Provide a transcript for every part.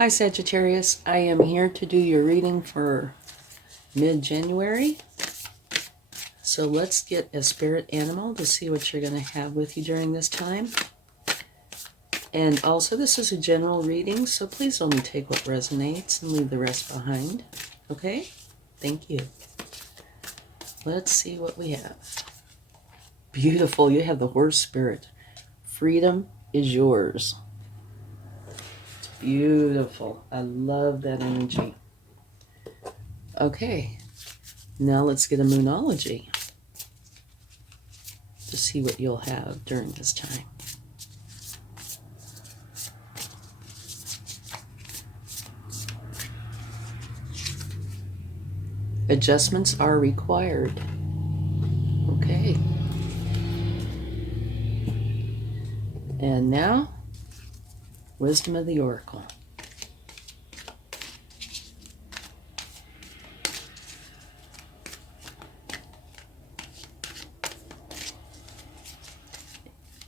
Hi Sagittarius, I am here to do your reading for mid-January. So let's get a spirit animal to see what you're going to have with you during this time. And also this is a general reading, so please only take what resonates and leave the rest behind. Okay? Thank you. Let's see what we have. Beautiful, you have the horse spirit. Freedom is yours. Beautiful. I love that energy. Okay, now let's get a moonology to see what you'll have during this time. Adjustments are required. Okay. And now, Wisdom of the Oracle.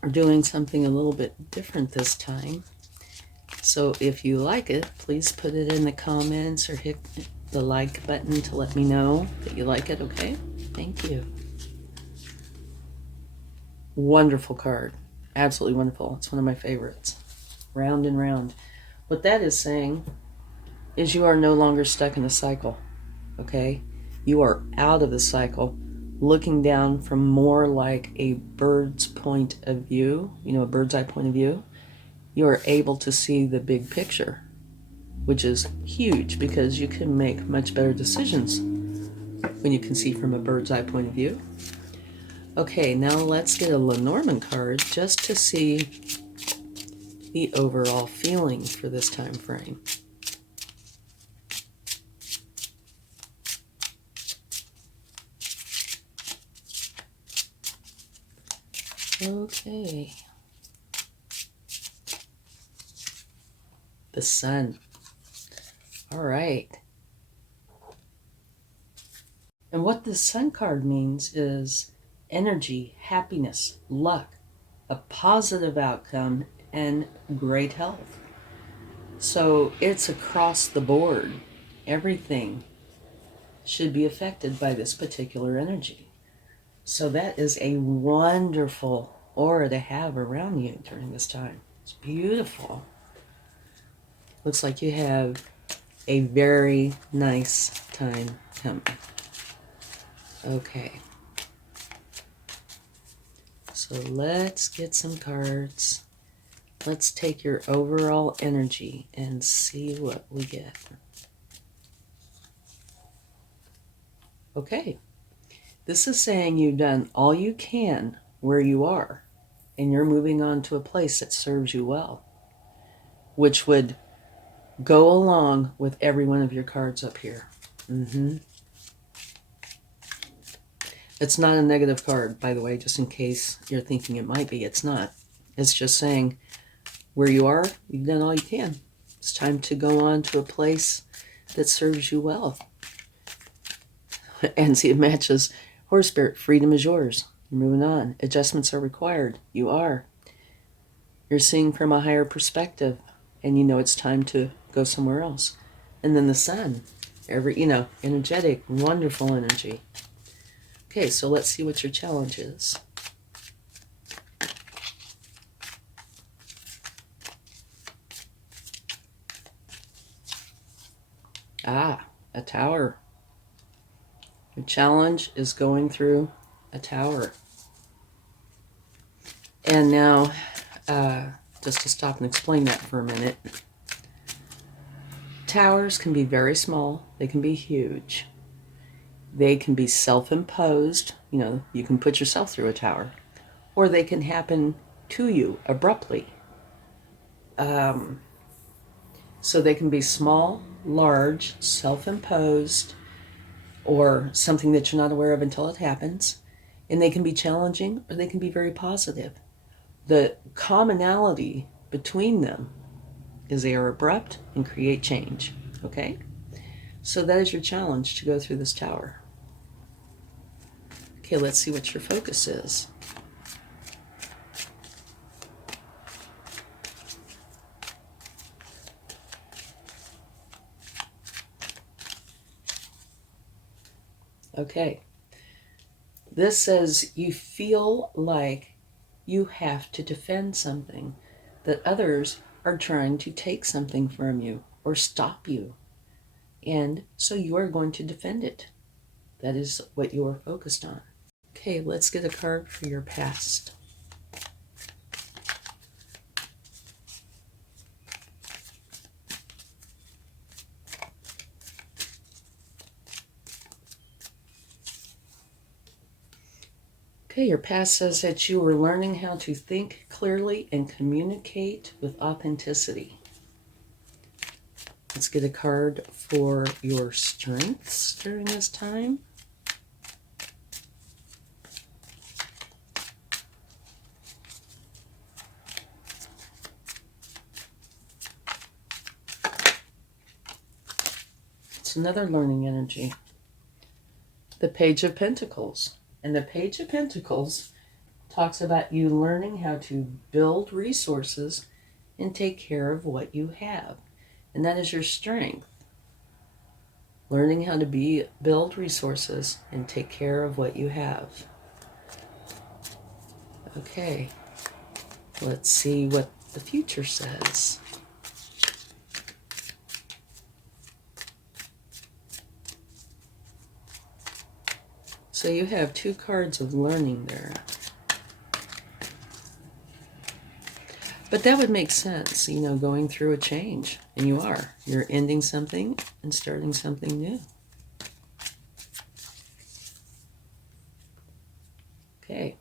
We're doing something a little bit different this time. So if you like it, please put it in the comments or hit the like button to let me know that you like it, okay? Thank you. Wonderful card. Absolutely wonderful. It's one of my favorites. Round and round. What that is saying is you are no longer stuck in a cycle, okay? You are out of the cycle, looking down from more like a bird's point of view, a bird's eye point of view. You are able to see the big picture, which is huge because you can make much better decisions when you can see from a bird's eye point of view. Okay, now let's get a Lenormand card just to see the overall feeling for this time frame. Okay. The Sun. All right. And what the Sun card means is energy, happiness, luck, a positive outcome, and great health. So it's across the board. Everything should be affected by this particular energy. So that is a wonderful aura to have around you during this time. It's beautiful. Looks like you have a very nice time coming. Okay. So let's get some cards. Let's take your overall energy and see what we get. Okay. This is saying you've done all you can where you are, and you're moving on to a place that serves you well, which would go along with every one of your cards up here. It's not a negative card, by the way, just in case you're thinking it might be. It's not. It's just saying where you are, you've done all you can. It's time to go on to a place that serves you well. And see, it matches Horse Spirit. Freedom is yours. You're moving on. Adjustments are required. You are. You're seeing from a higher perspective, and you know it's time to go somewhere else. And then the Sun. Energetic, wonderful energy. Okay, so let's see what your challenge is. A tower. Your challenge is going through a tower. And now, just to stop and explain that for a minute. Towers can be very small. They can be huge. They can be self-imposed. You can put yourself through a tower. Or they can happen to you abruptly. So they can be small, large, self-imposed, or something that you're not aware of until it happens. And they can be challenging, or they can be very positive. The commonality between them is they are abrupt and create change. Okay? So that is your challenge, to go through this tower. Okay, let's see what your focus is. Okay. This says you feel like you have to defend something, that others are trying to take something from you or stop you. And so you are going to defend it. That is what you are focused on. Okay, let's get a card for your past. Okay, your past says that you were learning how to think clearly and communicate with authenticity. Let's get a card for your strengths during this time. It's another learning energy. The Page of Pentacles. And the Page of Pentacles talks about you learning how to build resources and take care of what you have. And that is your strength. Learning how to build resources and take care of what you have. Okay, let's see what the future says. So you have two cards of learning there. But that would make sense, you know, going through a change. And you are. You're ending something and starting something new. Okay,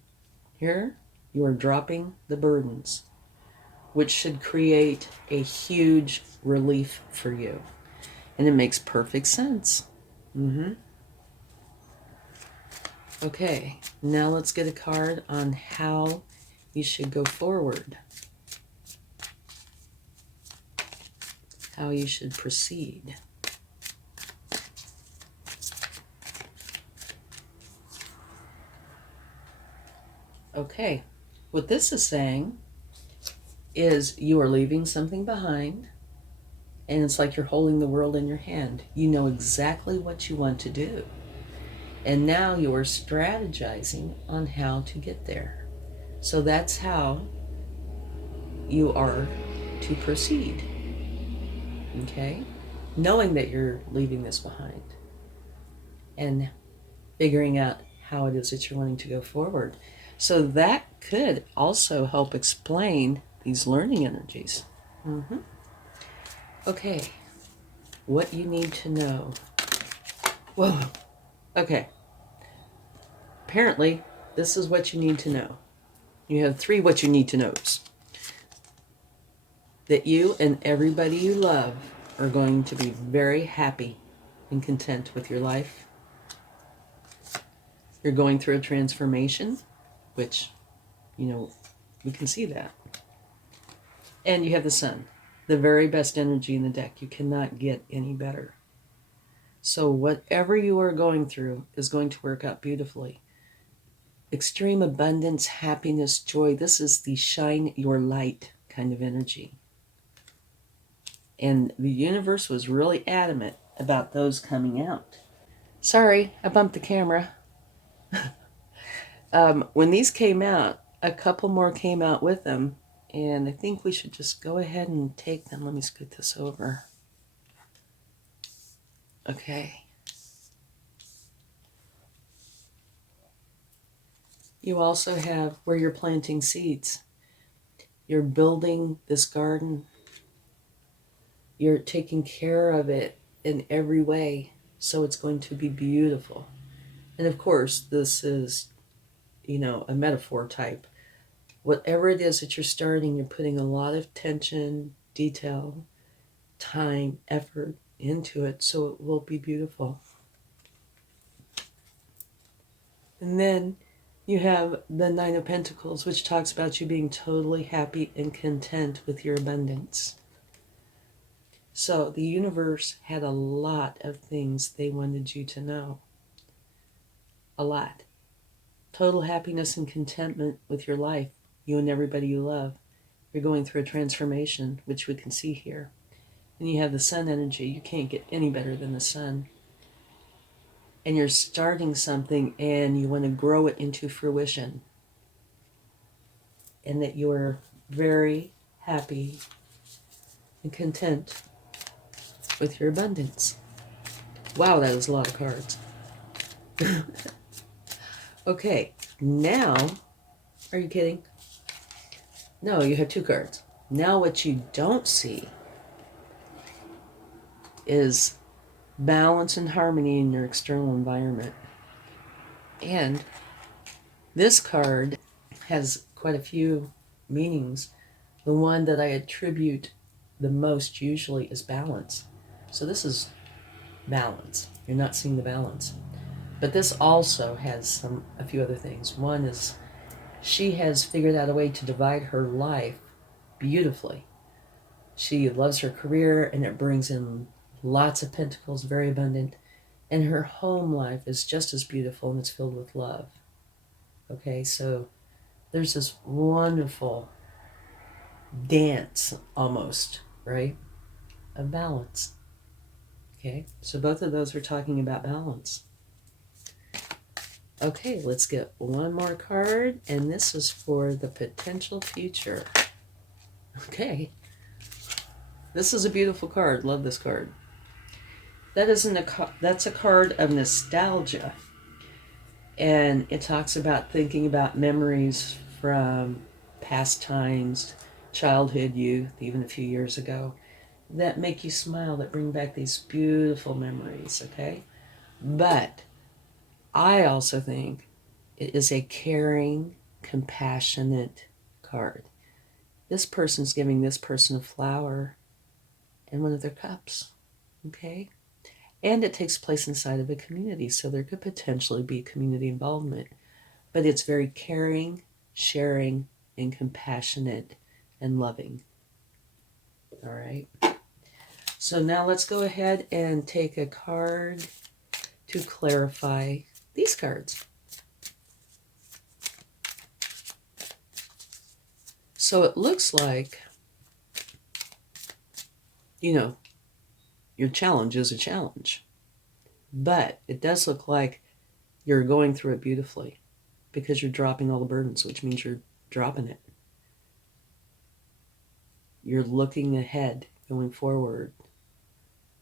here you are dropping the burdens, which should create a huge relief for you. And it makes perfect sense. Okay, now let's get a card on how you should go forward. How you should proceed. Okay, what this is saying is you are leaving something behind, and it's like you're holding the world in your hand. You know exactly what you want to do. And now you are strategizing on how to get there. So that's how you are to proceed. Okay? Knowing that you're leaving this behind and figuring out how it is that you're wanting to go forward. So that could also help explain these learning energies. Okay, what you need to know. Whoa. Okay. Apparently, this is what you need to know. You have 3 what you need to knows. That you and everybody you love are going to be very happy and content with your life. You're going through a transformation, which, you know, we can see that. And you have the Sun, the very best energy in the deck. You cannot get any better. So whatever you are going through is going to work out beautifully. Extreme abundance, happiness, joy. This is the shine your light kind of energy. And the universe was really adamant about those coming out. Sorry, I bumped the camera. When these came out, a couple more came out with them. And I think we should just go ahead and take them. Let me scoot this over. Okay. You also have where you're planting seeds. You're building this garden. You're taking care of it in every way. So it's going to be beautiful. And of course, this is, you know, a metaphor type. Whatever it is that you're starting, you're putting a lot of attention, detail, time, effort into it, so it will be beautiful. And then you have the Nine of Pentacles, which talks about you being totally happy and content with your abundance. So the universe had a lot of things they wanted you to know. A lot. Total happiness and contentment with your life, you and everybody you love. You're going through a transformation, which we can see here. And you have the Sun energy. You can't get any better than the Sun. and you're starting something and you want to grow it into fruition, and that you are very happy and content with your abundance. Wow, that is a lot of cards. Okay, now, are you kidding? No, you have 2 cards. Now what you don't see is balance and harmony in your external environment. And this card has quite a few meanings. The one that I attribute the most usually is balance. So this is balance. You're not seeing the balance. But this also has a few other things. One is she has figured out a way to divide her life beautifully. She loves her career and it brings in lots of pentacles, very abundant. And her home life is just as beautiful and it's filled with love. Okay, so there's this wonderful dance almost, right, of balance. Okay, so both of those are talking about balance. Okay, let's get one more card, and this is for the potential future. Okay, this is a beautiful card. Love this card. That's a card of nostalgia, and it talks about thinking about memories from past times, childhood, youth, even a few years ago, that make you smile, that bring back these beautiful memories. Okay, but I also think it is a caring, compassionate card. This person's giving this person a flower and one of their cups, okay? And it takes place inside of a community, so there could potentially be community involvement. But it's very caring, sharing, and compassionate and loving. All right? So now let's go ahead and take a card to clarify these cards. So it looks like, your challenge is a challenge. But it does look like you're going through it beautifully because you're dropping all the burdens, which means you're dropping it. You're looking ahead, going forward,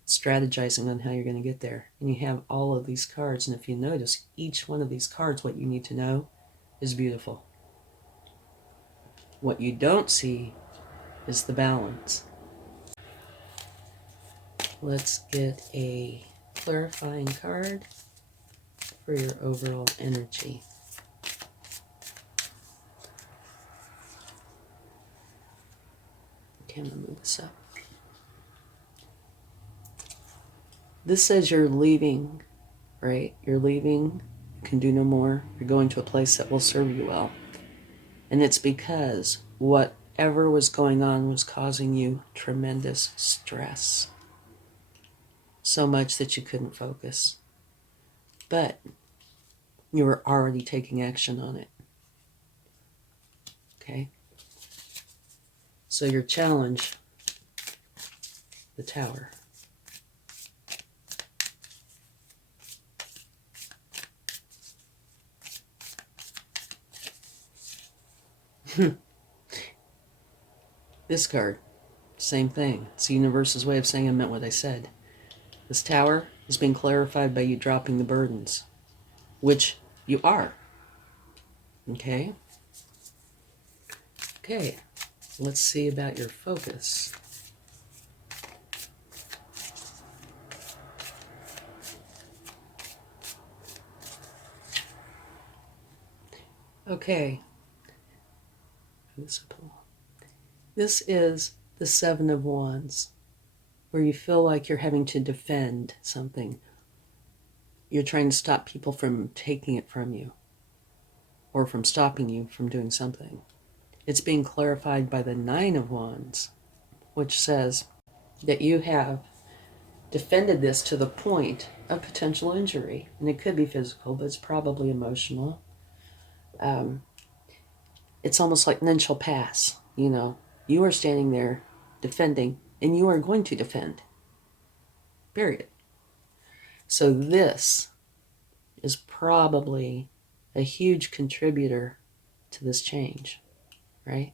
strategizing on how you're going to get there. And you have all of these cards. And if you notice, each one of these cards, what you need to know is beautiful. What you don't see is the balance. Let's get a clarifying card for your overall energy. Okay, I'm going to move this up. This says you're leaving, right? You're leaving, you can do no more. You're going to a place that will serve you well. And it's because whatever was going on was causing you tremendous stress. So much that you couldn't focus. But you were already taking action on it. Okay? So your challenge, the Tower. This card, same thing. It's the universe's way of saying I meant what I said. This Tower is being clarified by you dropping the burdens, which you are. Okay? Okay, let's see about your focus. Okay. This is the Seven of Wands, where you feel like you're having to defend something. You're trying to stop people from taking it from you, or from stopping you from doing something. It's being clarified by the Nine of Wands, which says that you have defended this to the point of potential injury. And it could be physical, but it's probably emotional. It's almost like none shall pass, You are standing there defending, and you are going to defend. Period. So this is probably a huge contributor to this change, right?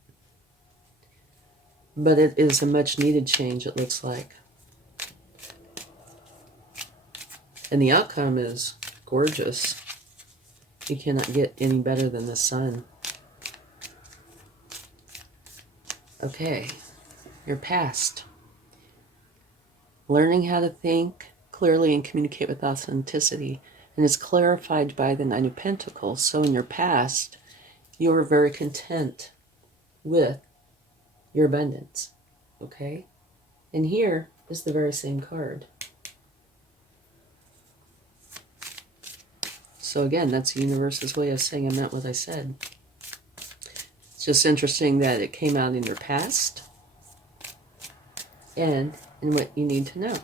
But it is a much needed change, it looks like. And the outcome is gorgeous. You cannot get any better than the sun. Okay, your past. Learning how to think clearly and communicate with authenticity. And it's clarified by the Nine of Pentacles. So in your past, you were very content with your abundance. Okay? And here is the very same card. So again, that's the universe's way of saying I meant what I said. It's just interesting that it came out in your past and in what you need to know.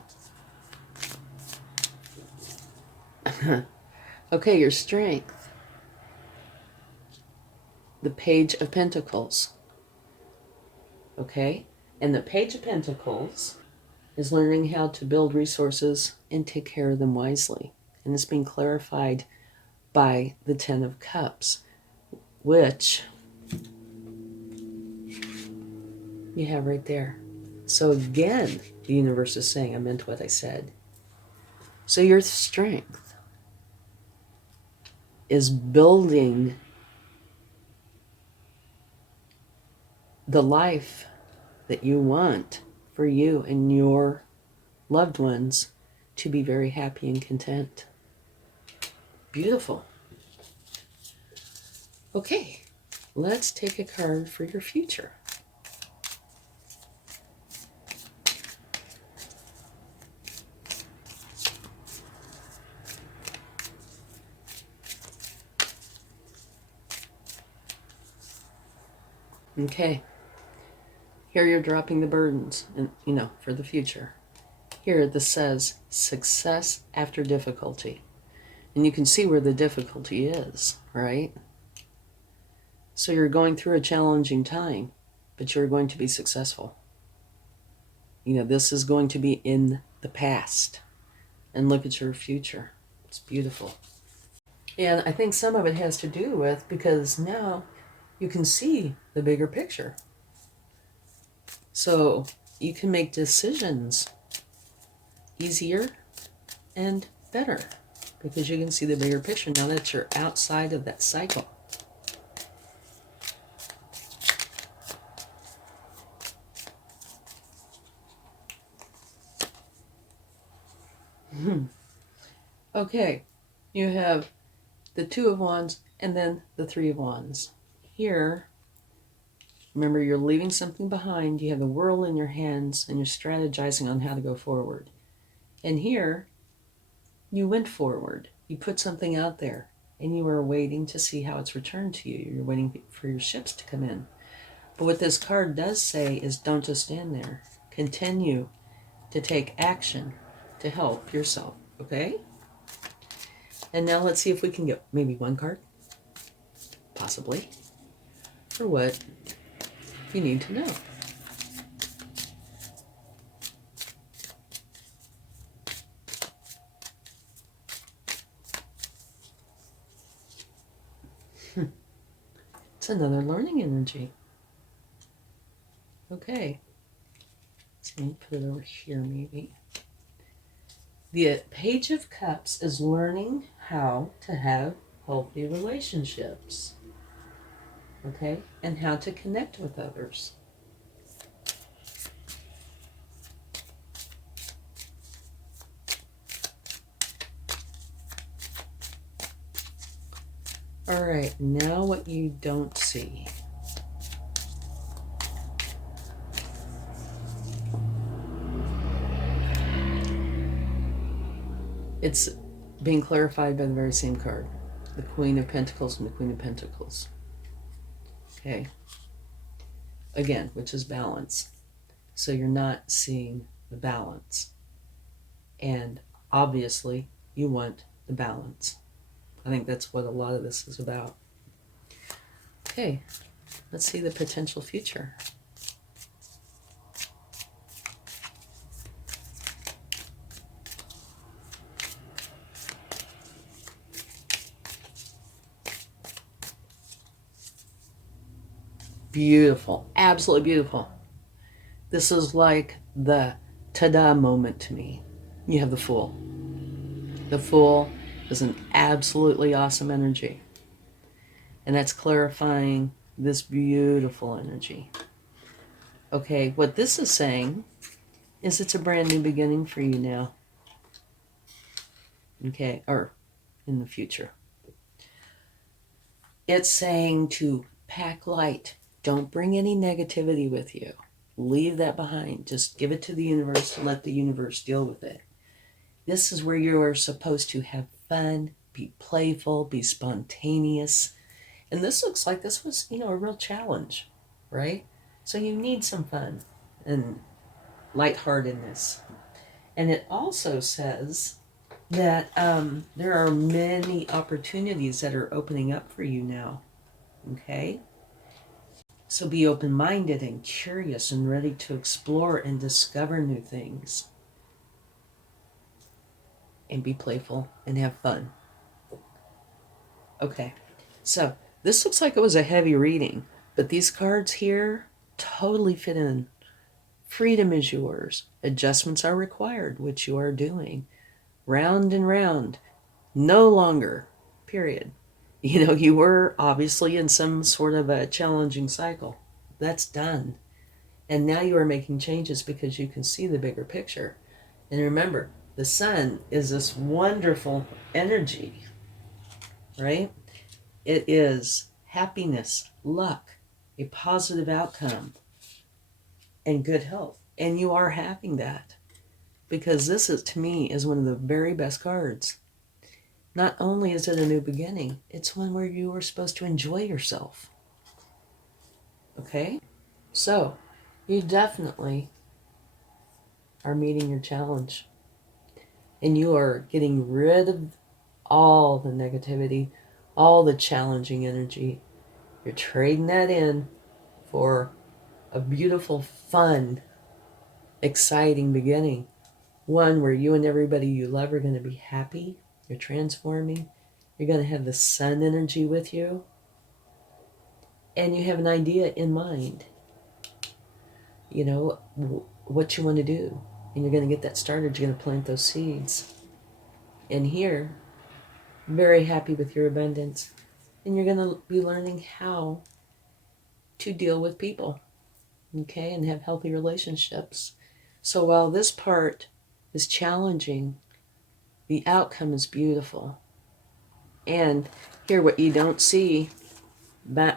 Okay, your strength. The Page of Pentacles. Okay? And the Page of Pentacles is learning how to build resources and take care of them wisely. And it's being clarified by the Ten of Cups, which you have right there. So again, the universe is saying I meant what I said. So your strength is building the life that you want for you and your loved ones to be very happy and content. Beautiful. Okay, let's take a card for your future. Okay, here you're dropping the burdens, and for the future. Here this says success after difficulty. And you can see where the difficulty is, right? So you're going through a challenging time, but you're going to be successful. This is going to be in the past. And look at your future. It's beautiful. And I think some of it has to do with because now you can see the bigger picture. So you can make decisions easier and better because you can see the bigger picture now that you're outside of that cycle. Okay, you have the Two of Wands and then the Three of Wands. Here, remember you're leaving something behind. You have the world in your hands and you're strategizing on how to go forward. And here, you went forward. You put something out there and you are waiting to see how it's returned to you. You're waiting for your ships to come in. But what this card does say is don't just stand there. Continue to take action to help yourself, okay? And now let's see if we can get maybe one card, possibly, for what you need to know. It's another learning energy. Okay. So let me put it over here maybe. The Page of Cups is learning how to have healthy relationships. Okay? And how to connect with others. All right, now what you don't see. It's being clarified by the very same card. The Queen of Pentacles and the Queen of Pentacles. Okay. Again, which is balance. So you're not seeing the balance. And obviously, you want the balance. I think that's what a lot of this is about. Okay, let's see the potential future. beautiful, absolutely beautiful. This is like the ta-da moment to me. You have the Fool. The Fool is an absolutely awesome energy. And that's clarifying this beautiful energy. Okay, what this is saying is it's a brand new beginning for you now. Okay, or in the future. It's saying to pack light. Don't bring any negativity with you. Leave that behind. Just give it to the universe and let the universe deal with it. This is where you are supposed to have fun, be playful, be spontaneous. And this looks like this was, a real challenge, right? So you need some fun and lightheartedness. And it also says that there are many opportunities that are opening up for you now. Okay? So be open-minded and curious and ready to explore and discover new things. And be playful and have fun. Okay, so this looks like it was a heavy reading, but these cards here totally fit in. Freedom is yours. Adjustments are required, which you are doing. Round and round. No longer. Period. You were obviously in some sort of a challenging cycle. That's done. And now you are making changes because you can see the bigger picture. And remember, the sun is this wonderful energy, right? It is happiness, luck, a positive outcome, and good health. And you are having that because this is, to me, is one of the very best cards. Not only is it a new beginning, it's one where you are supposed to enjoy yourself. Okay? So, you definitely are meeting your challenge. And you are getting rid of all the negativity, all the challenging energy. You're trading that in for a beautiful, fun, exciting beginning. One where you and everybody you love are going to be happy. You're transforming. You're going to have the sun energy with you. And you have an idea in mind. What you want to do. And you're going to get that started. You're going to plant those seeds. And here, very happy with your abundance. And you're going to be learning how to deal with people. Okay? And have healthy relationships. So while this part is challenging, the outcome is beautiful. And here, what you don't see,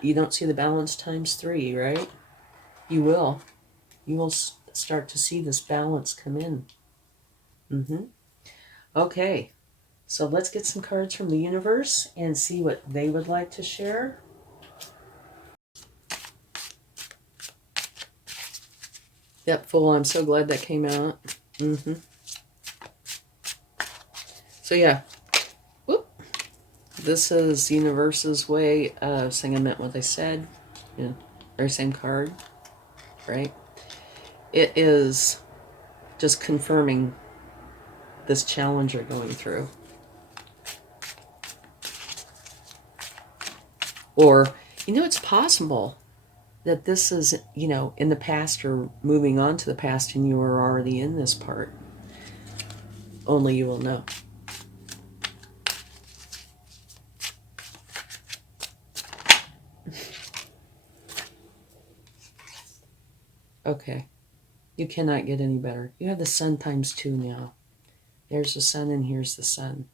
you don't see the balance times 3, right? You will. You will start to see this balance come in. Okay, so let's get some cards from the universe and see what they would like to share. Yep, Fool, I'm so glad that came out. So yeah, whoop. This is the universe's way of saying I meant what I said. Very same card, right? It is just confirming this challenge you're going through. Or, it's possible that this is, in the past or moving on to the past and you are already in this part. Only you will know. Okay. You cannot get any better. You have the sun times 2 now. There's the sun and here's the sun.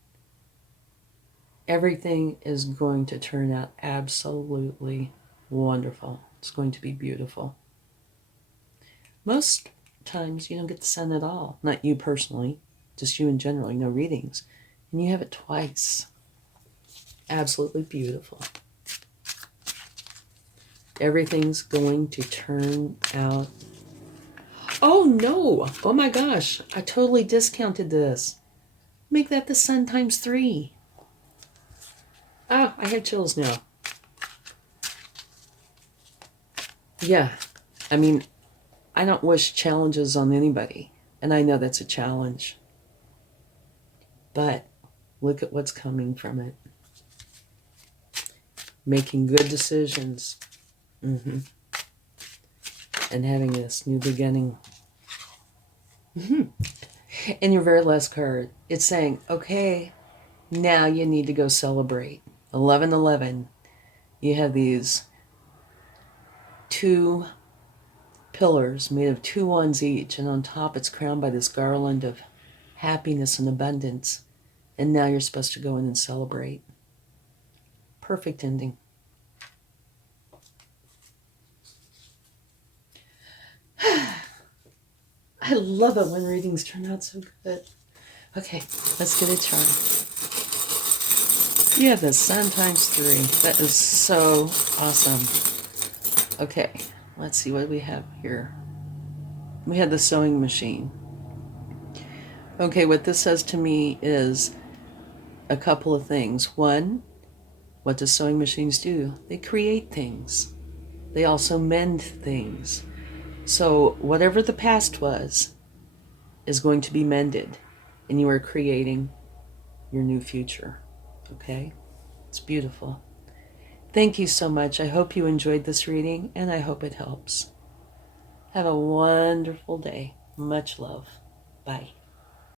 Everything is going to turn out absolutely wonderful. It's going to be beautiful. Most times you don't get the sun at all. Not you personally, just you in general, readings. And you have it twice. Absolutely beautiful. Everything's going to turn out. Oh no! Oh my gosh, I totally discounted this. Make that the sun times 3. Oh, I have chills now. Yeah, I don't wish challenges on anybody. And I know that's a challenge. But look at what's coming from it. Making good decisions. and having this new beginning. In your very last card, it's saying, okay, now you need to go celebrate. 1111. You have these two pillars made of 2 ones each, and on top it's crowned by this garland of happiness and abundance. And now you're supposed to go in and celebrate. Perfect ending. I love it when readings turn out so good. Okay, let's get a chart. You have the Sun times 3. That is so awesome. Okay, let's see what we have here. We have the sewing machine. Okay, what this says to me is a couple of things. One, what do sewing machines do? They create things. They also mend things. So whatever the past was is going to be mended, and you are creating your new future. Okay? It's beautiful. Thank you so much. I hope you enjoyed this reading, and I hope it helps. Have a wonderful day. Much love. Bye.